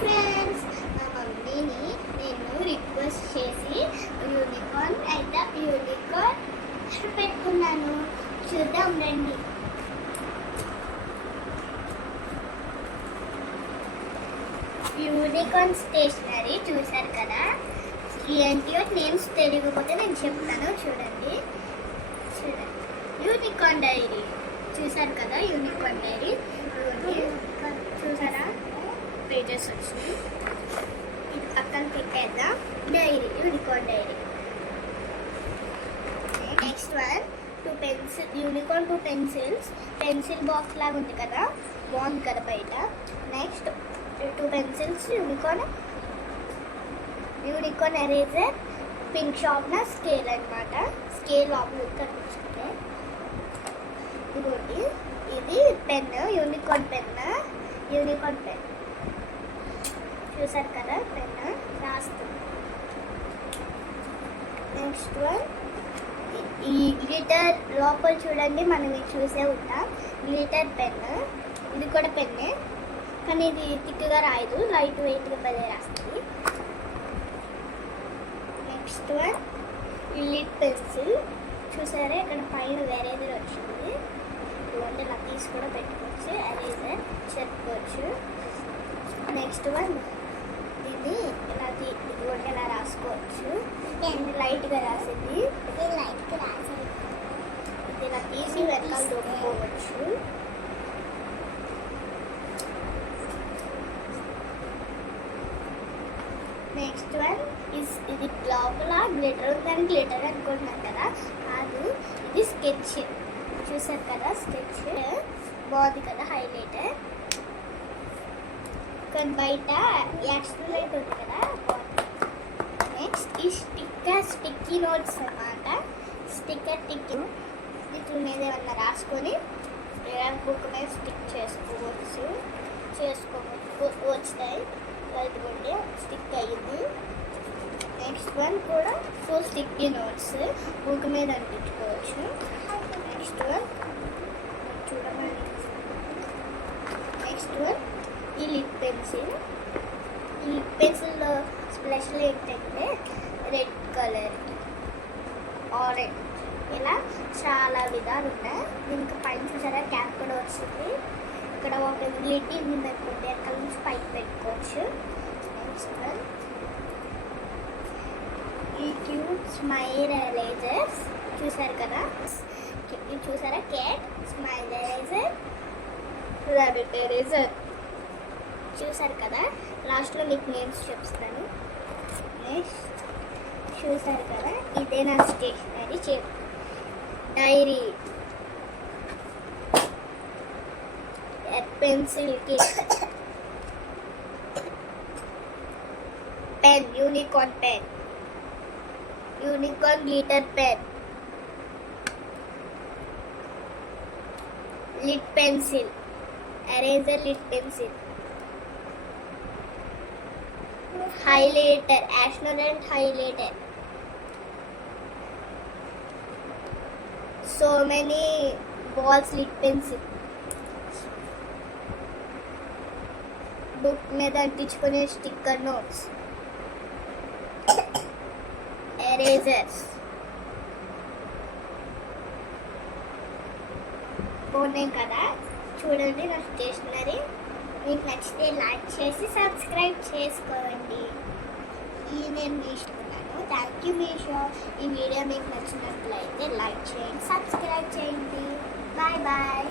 Friends, మా మమ్మీని నేను రిక్వెస్ట్ చేసి యూనికార్న్ పెట్టుకున్నాను. చూద్దాం రండి. యూనికార్న్ స్టేషనరీ చూసారు కదా. ఏంటియో నేమ్స్ తెలియకపోతే నేను చెప్తాను. చూడండి యూనికార్న్ డైరీ చూసారు కదా. యూనికార్న్ డైరీ చూసారా, పేజెస్ వచ్చినాయి. ఇది పక్కన పెట్టేద్దాం. Diary, unicorn diary. Next one unicorn 2 pencils. Pencil box లాగా ఉంది కదా, బాగుంది కదా బయట. Next 2 pencils, unicorn eraser, pink sharpener, scale అనమాట. స్కేల్ లోపల కనిపిస్తుంది. ఇదిగోండి, ఇది పెన్, యూనికార్న్ పెన్ చూసారు కదా. పెన్ రాస్తుంది. నెక్స్ట్ వన్ ఈ గ్లిటర్ లోపల చూడండి, మనం ఇది చూసే ఉంటాం. గ్లిటర్ పెన్, ఇది కూడా పెన్నే, కానీ ఇది థిక్గా రాయదు, లైట్ వెయిట్గా భలే రాస్తుంది. నెక్స్ట్ వన్ లిడ్ పెన్సిల్ చూసారా, ఇక్కడ పైన ఎరేజర్ వచ్చింది. ఇలాంటి ఇలా తీసి కూడా పెట్టుకోవచ్చు, ఎరేజర్ చెప్పుకోవచ్చు. నెక్స్ట్ వన్ ఇది కూడా ఇలా రాసుకోవచ్చు. ఇది లైట్గా రాసింది, ఇది ఇలా తీసి వెనకాల దొరుకుకోవచ్చు. నెక్స్ట్ వన్ ఇది లోపల గ్లిటర్ ఉందని గ్లిటర్ అనుకుంటున్నాను కదా, అది ఇది స్కెచ్ చూసారు కదా. స్కెచ్ బాగుంది కదా, హైలైటర్. కానీ బయట యాక్సిడెంట్ ఉంది కదా, బాగుంది. నెక్స్ట్ ఈ స్టిక్కీ నోట్స్ అన్నమాట. టిక్కి వీటి మీద ఏమన్నా రాసుకొని బుక్ మీద స్టిక్ వచ్చాయి. ఇదిగోండి, స్టిక్ అయ్యింది. నెక్స్ట్ వన్ కూడా 4 స్టిక్కీ నోట్స్ బుక్ మీద అంటించుకోవచ్చు. నెక్స్ట్ వన్ చూడమని. నెక్స్ట్ వన్ ఈ లిడ్ పెన్సిల్లో స్పెషల్ ఏంటంటే రెడ్ కలర్, ఆరెంజ్, ఇలా చాలా విధాలు ఉన్నాయి. దీనికి పైన చూసారా క్యాప్ కూడా వచ్చింది. ఇక్కడ ఒక లిడ్ ఉంది పెట్టుకుంటే అక్కడ నుంచి పైకి పెట్టుకోవచ్చు. నెక్స్ట్ వన్ ఈ క్యూట్ స్మైల్ ఎరేజర్స్ చూసారు కదా. ఇది చూసారా, cat, smile eraser, rabbit eraser చూసారు కదా. లాస్ట్లో మీకు నేమ్స్ చెప్తాను. నెక్స్ట్ చూసారు కదా, ఇదే నా stationery diary, pencil kit, pen, unicorn pen, unicorn glitter pen, lid pencil, eraser lid pencil, highlighter, Ashland highlighter. So many balls, lit pencil, book మీద అంటించుకునే స్టిక్కర్ నోట్స్, ఎరేజర్స్. బాగున్నాయి కదా. చూడండి నా స్టేషనరీ. మీకు నచ్చితే లైక్ చేసి సబ్స్క్రైబ్ చేసుకోండి. ఇది నేను తీసుకున్నాను. Thank you Meesho. ఈ వీడియో మీకు నచ్చినట్లయితే లైక్ చేయండి, సబ్స్క్రైబ్ చేయండి. Bye bye.